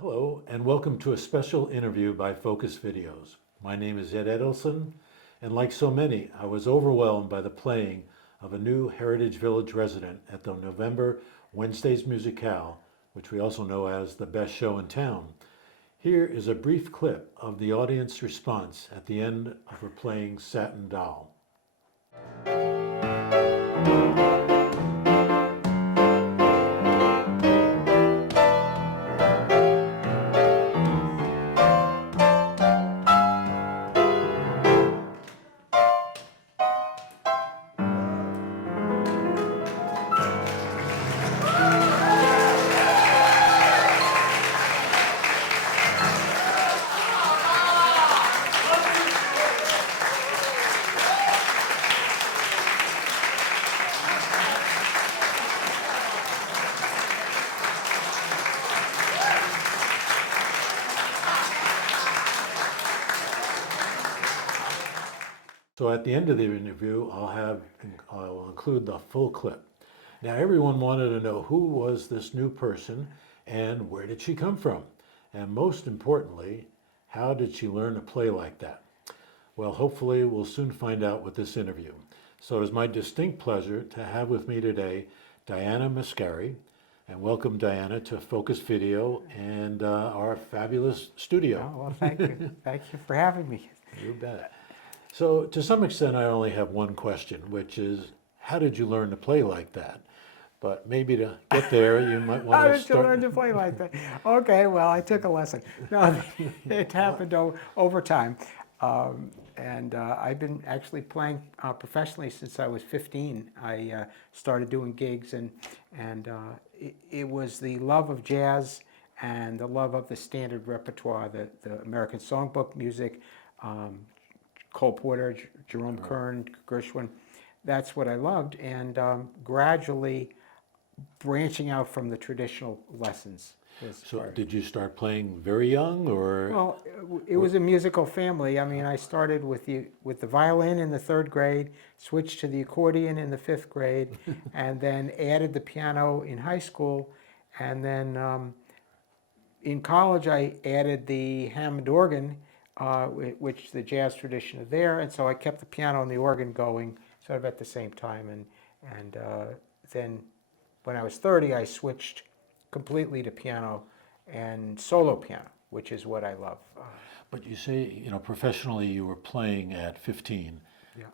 Hello, and welcome to a special interview by Focus Videos. My name is Ed Edelson, and like so many, I was overwhelmed by the playing of a new Heritage Village resident at the November Wednesdays Musicale, which we also know as the best show in town. Here is a brief clip of the audience response at the end of her playing Satin Doll. So at the end of the interview, I'll include the full clip. Now everyone wanted to know who was this new person and where did she come from? And most importantly, how did she learn to play like that? Well, hopefully we'll soon find out with this interview. So it is my distinct pleasure to have with me today Diana Mascari, and welcome Diana to Focus Video and our fabulous studio. Oh, well, thank you. Thank you for having me. You bet. So to some extent, I only have one question, which is, how did you learn to play like that? But maybe to get there, you might want How to did start. you learn to play like that? Okay, well, I took a lesson. No, it happened over time. I've been actually playing professionally since I was 15. I started doing gigs, and it was the love of jazz and the love of the standard repertoire, the American songbook music, Cole Porter, Jerome Kern, Gershwin. That's what I loved, and gradually branching out from the traditional lessons. So did you start playing very young, or? Well, it was a musical family. I mean, I started with the violin in the 3rd grade, switched to the accordion in the 5th grade, and then added the piano in high school, and then in college I added the Hammond organ, which the jazz tradition is there, and so I kept the piano and the organ going sort of at the same time, and then when I was 30, I switched completely to piano and solo piano, which is what I love. But you say, professionally you were playing at 15. Yeah.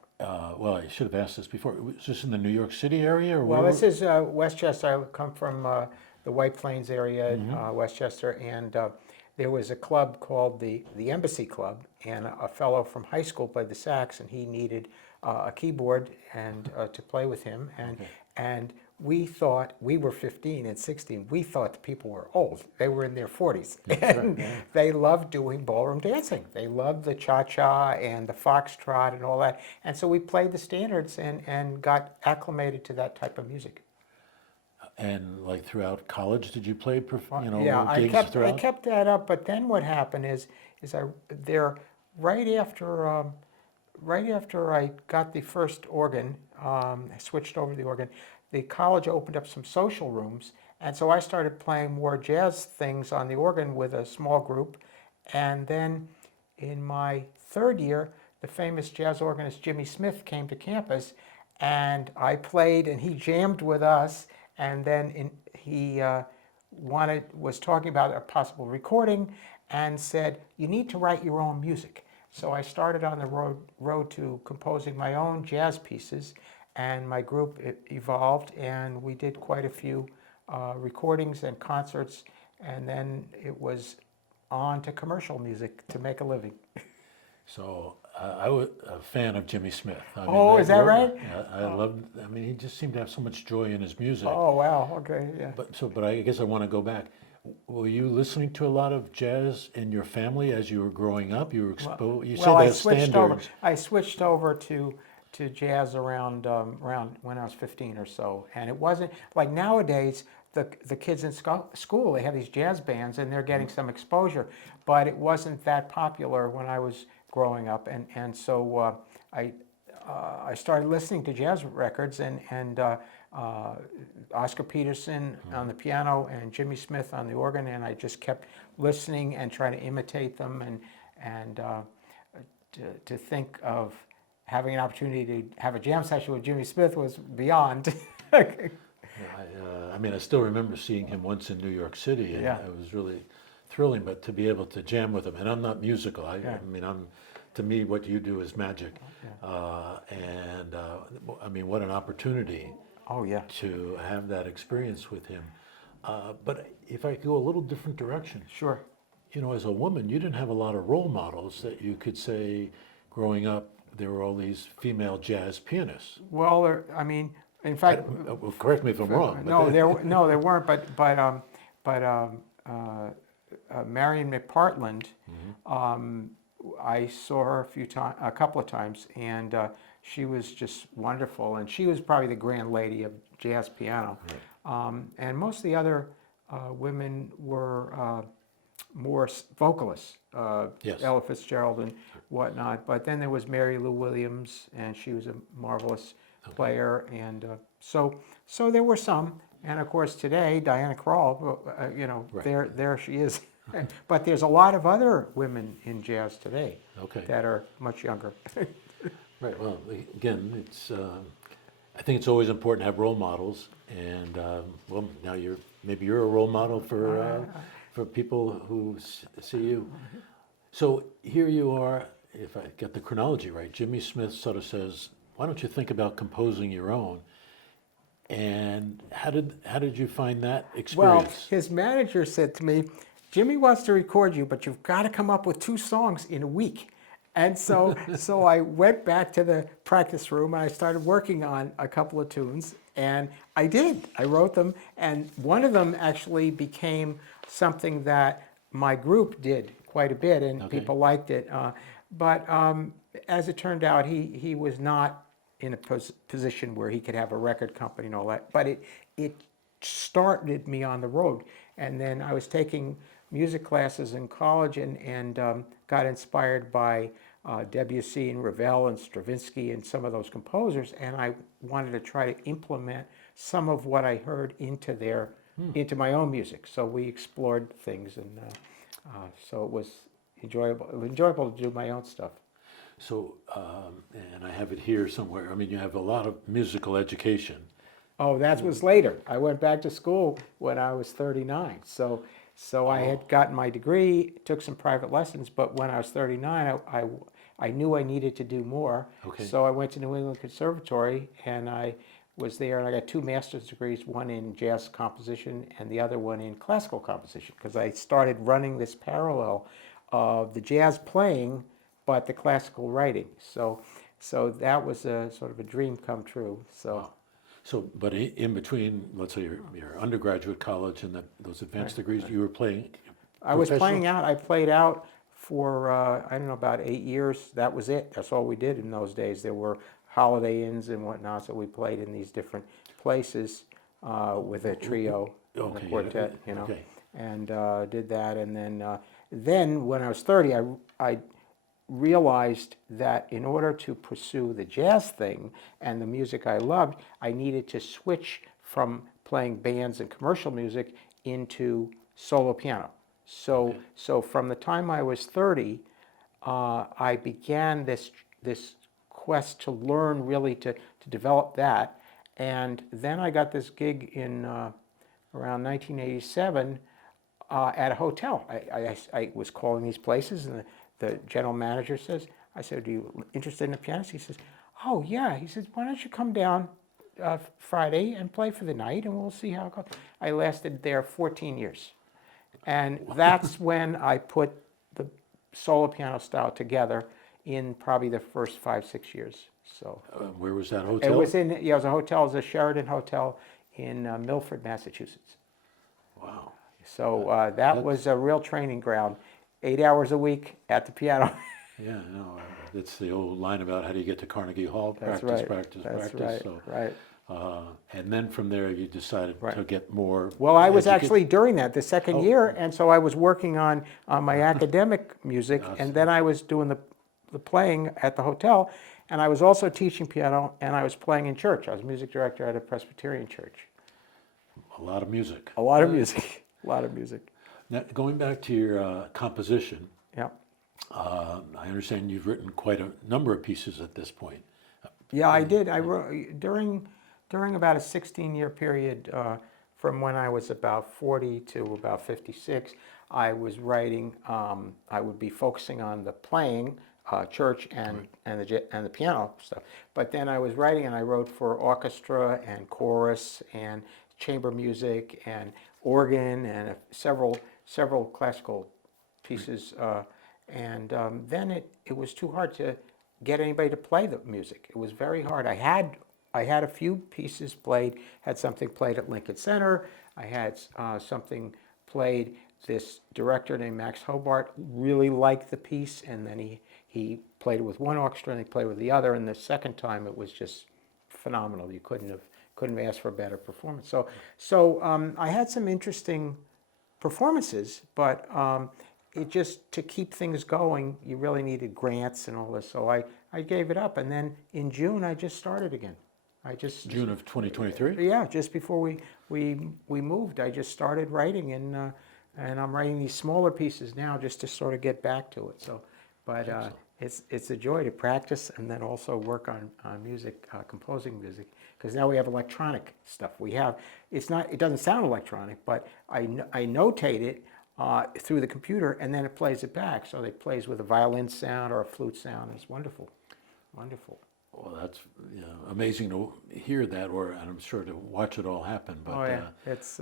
Well, I should have asked this before. Was this in the New York City area, or Well, where? this is Westchester. I come from the White Plains area, Westchester, and there was a club called the Embassy Club, and a fellow from high school played the sax, and he needed a keyboard and to play with him, and we thought, we were 15 and 16, we thought the people were old. They were in their 40s, and they loved doing ballroom dancing. They loved the cha-cha and the foxtrot and all that, and so we played the standards and got acclimated to that type of music. And like throughout college, did you play, Yeah, gigs I throughout? kept that up, but then what happened is right after I got the first organ, I switched over to the organ, the college opened up some social rooms, and so I started playing more jazz things on the organ with a small group, and then in my 3rd year, the famous jazz organist Jimmy Smith came to campus, and I played, and he jammed with us, and then he was talking about a possible recording, and said, you need to write your own music. So I started on the road to composing my own jazz pieces, and my group evolved, and we did quite a few recordings and concerts, and then it was on to commercial music to make a living. So I was a fan of Jimmy Smith. I Oh, is that right? I loved. I mean, he just seemed to have so much joy in his music. Oh, wow. Okay, yeah. But I guess I want to go back. Were you listening to a lot of jazz in your family as you were growing up? You were exposed. You said that standards. I switched over to jazz around when I was 15 or so, and it wasn't like nowadays. The kids in school, they have these jazz bands, and they're getting some exposure, but it wasn't that popular when I was growing up, and so I started listening to jazz records, and Oscar Peterson on the piano and Jimmy Smith on the organ, and I just kept listening and trying to imitate them, and to think of having an opportunity to have a jam session with Jimmy Smith was beyond. I mean, I still remember seeing him once in New York City, and Yeah. it was really thrilling. But to be able to jam with him, and I'm not musical. Yeah. I mean, to me, what you do is magic. I mean, what an opportunity Oh yeah. to have that experience with him. But if I go a little different direction, Sure. you know, as a woman, you didn't have a lot of role models that you could say, growing up, there were all these female jazz pianists. Well, I mean, in fact, Well, correct me if I'm wrong. no, there weren't. But Marion McPartland, I saw her a couple of times, and she was just wonderful. And she was probably the grand lady of jazz piano. Right. And most of the other women were more vocalists, Yes. Ella Fitzgerald and whatnot. But then there was Mary Lou Williams, and she was a marvelous player. And so there were some. And of course today, Diana Krall, you know, Right. there she is. But there's a lot of other women in jazz today Okay. that are much younger. Right. Well, again, it's. I think it's always important to have role models, and well, now maybe you're a role model for people who see you. So here you are. If I get the chronology right, Jimmy Smith sort of says, "Why don't you think about composing your own?" And how did you find that Well, experience? his manager said to me, Jimmy wants to record you, but you've got to come up with 2 songs in a week. And so I went back to the practice room and I started working on a couple of tunes, and I did. I wrote them, and one of them actually became something that my group did quite a bit, and Okay. people liked it. But as it turned out, he was not in a position where he could have a record company and all that. But it started me on the road, and then I was taking music classes in college, and got inspired by Debussy and Ravel and Stravinsky and some of those composers, and I wanted to try to implement some of what I heard into my own music. So we explored things, and so it was enjoyable. It was enjoyable to do my own stuff. So, and I have it here somewhere. I mean, you have a lot of musical education. Oh, that was later. I went back to school when I was 39. So I had gotten my degree, took some private lessons, but when I was 39, I knew I needed to do more. Okay. So I went to New England Conservatory, and I was there, and I got 2 master's degrees, one in jazz composition and the other one in classical composition, because I started running this parallel of the jazz playing, but the classical writing. So that was a sort of a dream come true. So. So, but in between, let's say your undergraduate college and those advanced degrees, you were playing. I was professional? playing out. I played out for, I don't know, about 8 years. That was it. That's all we did in those days. There were Holiday Inns and whatnot, so we played in these different places with a trio and Okay, a yeah, quartet, you know, okay. and did that. And then when I was 30, I realized that in order to pursue the jazz thing and the music I loved, I needed to switch from playing bands and commercial music into solo piano. So from the time I was 30, I began this quest to learn really to develop that. And then I got this gig in around 1987 at a hotel. I was calling these places, and the general manager says, I said, "Are you interested in a pianist?" He says, "Oh yeah." He says, "Why don't you come down Friday and play for the night, and we'll see how it goes." I lasted there 14 years. And that's when I put the solo piano style together in probably the first 5-6 years. So Where was that hotel? it was it was a hotel, it was a Sheraton Hotel in Milford, Massachusetts. Wow. So that was a real training ground. 8 hours a week at the piano. Yeah, no, it's the old line about how do you get to Carnegie Hall? That's Practice, right. practice, That's practice. right. Right. And then from there, you decided Right. to get more. Well, I was educa- actually during that, the second Oh. year, and so I was working on my academic music, I see. and then I was doing the playing at the hotel, And I was also teaching piano, and I was playing in church. I was music director at a Presbyterian church. A lot of music. A lot of music, a lot of music. Now, going back to your composition, Yeah. I understand you've written quite a number of pieces at this point. Yeah, I did. I wrote during about a 16-year period from when I was about 40 to about 56. I was writing. I would be focusing on the playing, church, and the piano stuff. But then I was writing, and I wrote for orchestra and chorus and chamber music and organ and several classical pieces. Then it was too hard to get anybody to play the music. It was very hard. I had a few pieces played, had something played at Lincoln Center. I had something played. This director named Max Hobart really liked the piece, and then he played it with one orchestra and he played with the other, and the second time it was just phenomenal. You couldn't have asked for a better performance. So I had some interesting performances, but it just, to keep things going, you really needed grants and all this. So I gave it up, and then in June I just started again. June of 2023? Yeah, just before we moved, I just started writing, and I'm writing these smaller pieces now just to sort of get back to it. So, but it's a joy to practice and then also work on music, composing music, because now we have electronic stuff. It doesn't sound electronic, but I notate it through the computer, and then it plays it back. So it plays with a violin sound or a flute sound. It's wonderful, wonderful. Well, that's amazing to hear that, and I'm sure to watch it all happen. But, oh yeah, it's.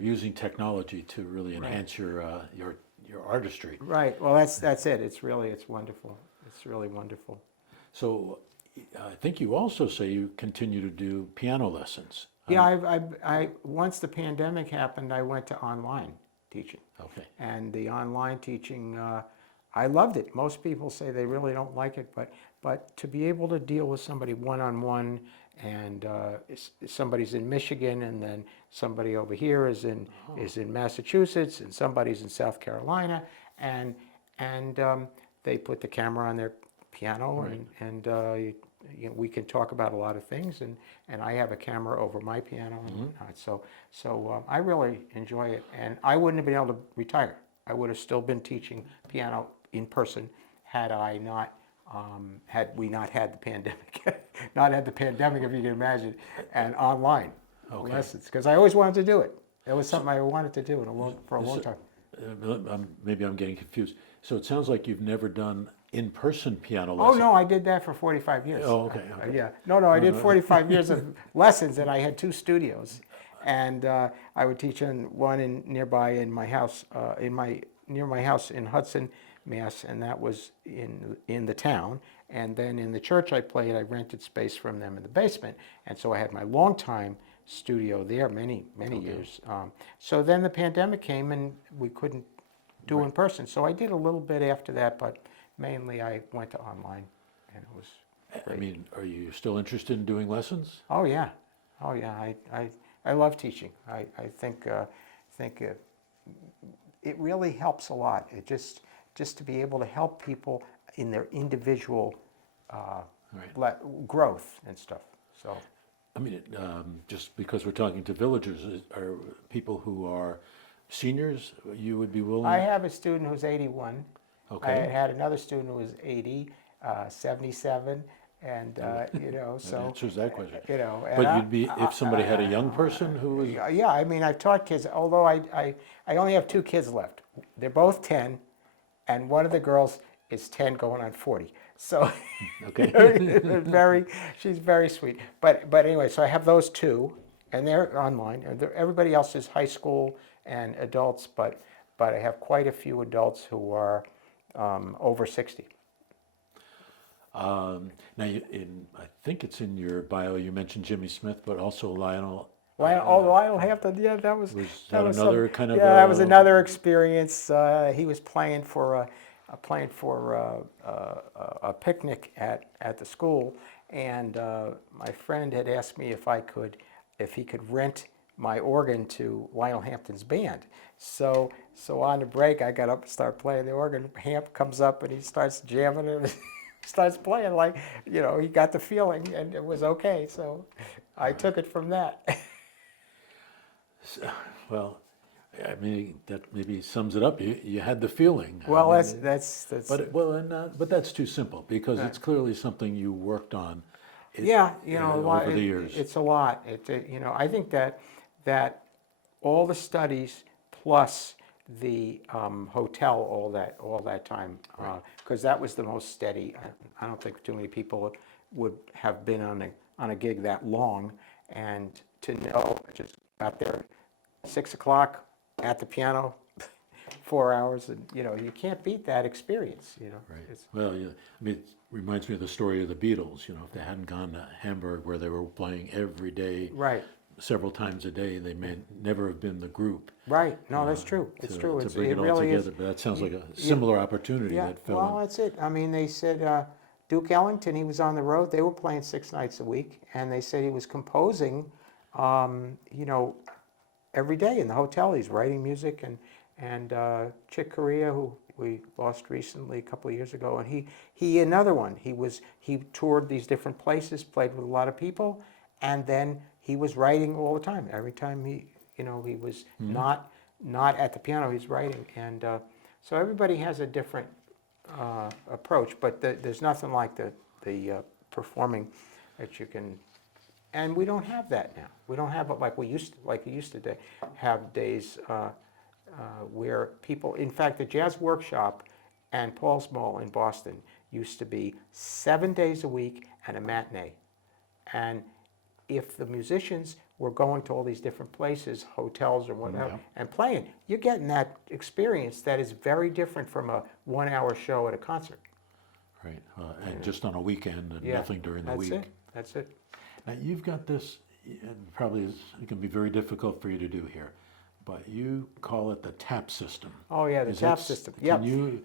Using technology to really enhance your artistry. Right. Well, that's it. It's wonderful. It's really wonderful. So, I think you also say you continue to do piano lessons. Yeah, I once the pandemic happened, I went to online teaching. Okay. And the online teaching, I loved it. Most people say they really don't like it, but to be able to deal with somebody one-on-one, and somebody's in Michigan, and then somebody over here is in Massachusetts, and somebody's in South Carolina, and they put the camera on their piano, right. and we can talk about a lot of things, and I have a camera over my piano, and so I really enjoy it, and I wouldn't have been able to retire. I would have still been teaching piano in person had we not had the pandemic, if you can imagine, and online lessons, because I always wanted to do it. It was something I wanted to do for a long time. Maybe I'm getting confused. So it sounds like you've never done in-person piano lessons. Oh no, I did that for 45 years. Oh, okay. Yeah, no, I did 45 years of lessons, and I had 2 studios, and I would teach one nearby in my house, near my house in Hudson, Mass, and that was in the town. And then in the church I played, I rented space from them in the basement, and so I had my longtime studio there, many years. So then the pandemic came, and we couldn't do in person. So I did a little bit after that, but mainly I went to online, and it was great. I mean, are you still interested in doing lessons? Oh yeah, I love teaching. I think it really helps a lot. It just to be able to help people in their individual growth and stuff. So, I mean, just because we're talking to villagers, are people who are seniors you would be willing? I have a student who's 81. Okay. I had another student who was 80, 77, and so. That answers that question. And but you'd be, if somebody had a young person who was. Yeah, I mean, I've taught kids. Although I only have 2 kids left. They're both 10, and one of the girls is 10 going on 40. So Okay. she's very sweet. But anyway, so I have those 2, and they're online. And everybody else is high school and adults, but I have quite a few adults who are over 60. Now, I think it's in your bio. You mentioned Jimmy Smith, but also Lionel. Lionel Hampton. Yeah, that was another kind of. Yeah, that was another experience. He was playing for a picnic at the school, and my friend had asked me if he could rent my organ to Lionel Hampton's band. So on the break, I got up and started playing the organ. Hamp comes up and he starts jamming it. starts playing like, he got the feeling and it was okay. So I took it from that. Well, I mean, that maybe sums it up. You had the feeling. I Well, mean, that's but that's too simple because Right. it's clearly something you worked on. Yeah, a lot. Over the years. It's a lot. I think that all the studies plus the hotel all that time, Right. because that was the most steady. I don't think too many people would have been on a gig that long, and to know I just got there 6 o'clock at the piano, 4 hours, and you can't beat that experience. Right. It's, Well, yeah, I mean, it reminds me of the story of the Beatles. If they hadn't gone to Hamburg where they were playing every day, right. several times a day, they may never have been the group Right. No, that's true. It's true. to bring It it all really is. together. But that sounds like a Yeah. similar opportunity Yeah. that fell Well, in. that's it. I mean, they said Duke Ellington, he was on the road. They were playing 6 nights a week, and they said he was composing, you know, every day in the hotel. He's writing music, and Chick Corea, who we lost recently a couple of years ago, and he another one. He toured these different places, played with a lot of people, and then he was writing all the time. Every time he was not at the piano, he's writing, and so everybody has a different approach, but there's nothing like the performing that you can. And we don't have that now. We don't have it like we used to have days where people. In fact, the Jazz Workshop and Paul's Mall in Boston used to be 7 days a week and a matinee. And if the musicians were going to all these different places, hotels or whatever, Yeah. and playing, you're getting that experience that is very different from a 1 hour show at a concert. Right. And just on a weekend and Yeah, nothing during the that's week. it. That's it. Now, you've got this, it can be very difficult for you to do here, but you call it the tap system. Oh yeah, the Is tap that- system. Can Yep. you,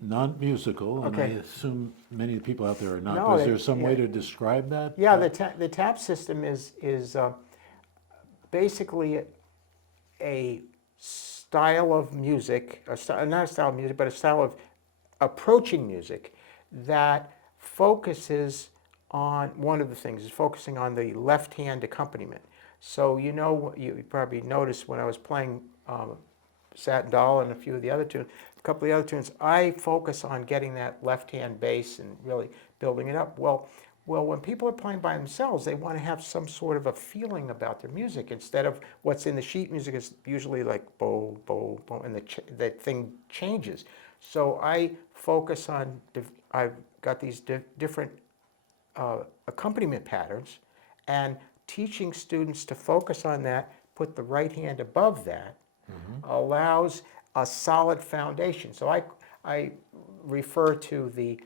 non-musical, and I Okay. assume many people out there are not, No, but is they- there some way yeah. to describe that? Yeah, the tap system is basically a style of music, not a style of music, but a style of approaching music that focuses on one of the things is focusing on the left hand accompaniment. So you probably noticed when I was playing Satin Doll and a few of the other tunes, a couple of the other tunes, I focus on getting that left hand bass and really building it up. Well, when people are playing by themselves, they want to have some sort of a feeling about their music instead of what's in the sheet music is usually like bo, bo, bo, and that thing changes. So I focus on, I've got these different accompaniment patterns, and teaching students to focus on that, put the right hand above that, allows a solid foundation. So I refer to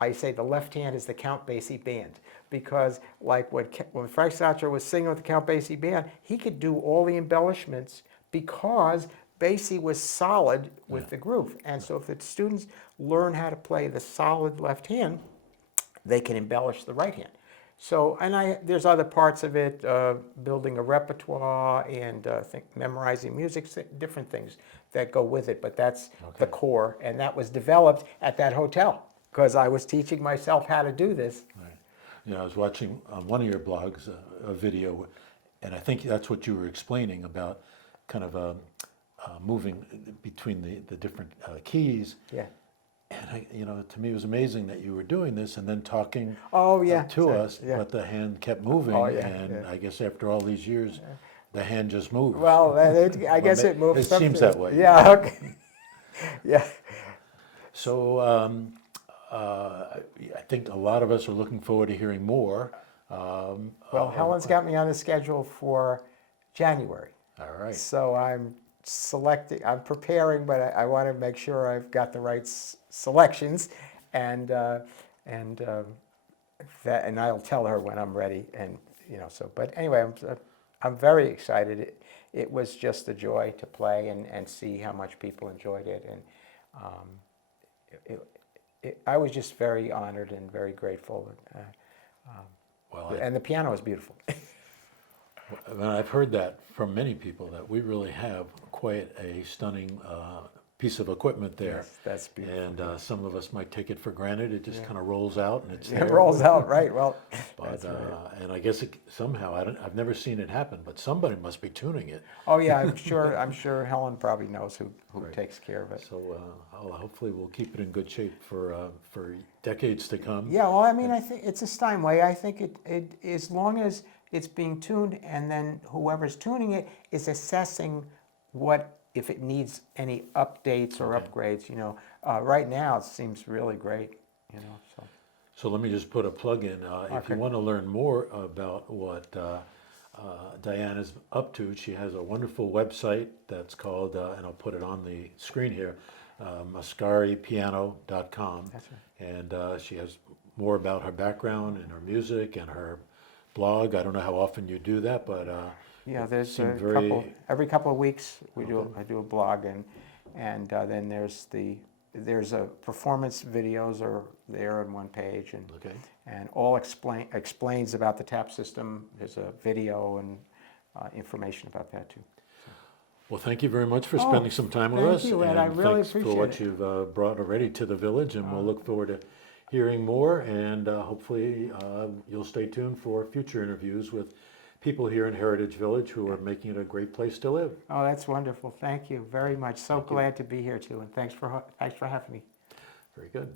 I say the left hand is the Count Basie band, because like when Frank Sinatra was singing with the Count Basie band, he could do all the embellishments because Basie was solid with the groove. And so if the students learn how to play the solid left hand, they can embellish the right hand. So, and there's other parts of it, building a repertoire and memorizing music, different things that go with it, but that's the core, and that was developed at that hotel, because I was teaching myself how to do this. Right. I was watching on one of your blogs a video, and I think that's what you were explaining about kind of moving between the different keys. Yeah. And to me, it was amazing that you were doing this and then talking Oh, yeah. to So, us, yeah. but the hand kept moving, Oh, yeah, and yeah. I guess after all these years, the hand just moved. Well, I guess it moves. It seems that way. Yeah, okay. Yeah. So I think a lot of us are looking forward to hearing more. Well, Helen's got me on the schedule for January. All right. So I'm preparing, but I want to make sure I've got the right selections, and I'll tell her when I'm ready, and so. But anyway, I'm very excited. It was just a joy to play and see how much people enjoyed it, and I was just very honored and very grateful. And the piano is beautiful. And I've heard that from many people that we really have quite a stunning piece of equipment there. Yes, that's beautiful. And some of us might take it for granted. It just kind of rolls out and it's It there. rolls out, right? Well, But that's right. and I guess somehow I've never seen it happen, but somebody must be tuning it. Oh yeah, I'm sure Helen probably knows who Right. takes care of it. So hopefully we'll keep it in good shape for decades to come. Yeah, well, I mean, I think it's a Steinway. I think it as long as it's being tuned, and then whoever's tuning it is assessing what if it needs any updates or Okay. upgrades. You know, right now it seems really great. You know, so. So let me just put a plug in. If you Okay. want to learn more about what Diana's up to, she has a wonderful website that's called, and I'll put it on the screen here, mascaripiano.com. That's right. And she has more about her background and her music and her blog. I don't know how often you do that, but Yeah, it there's a seemed very- couple every couple of weeks Okay. I do a blog, and then there's a performance videos are there on one page, Okay. and all explains about the tap system. There's a video and information about that too. Well, thank you very much for Oh, spending some time with thank us. you, Ed. And I really thanks for appreciate what it. you've brought already to the village, and we'll look forward to hearing more. And hopefully you'll stay tuned for future interviews with people here in Heritage Village who are making it a great place to live. Oh, that's wonderful. Thank you very much. So glad to be here too, and thanks for having me. Very good.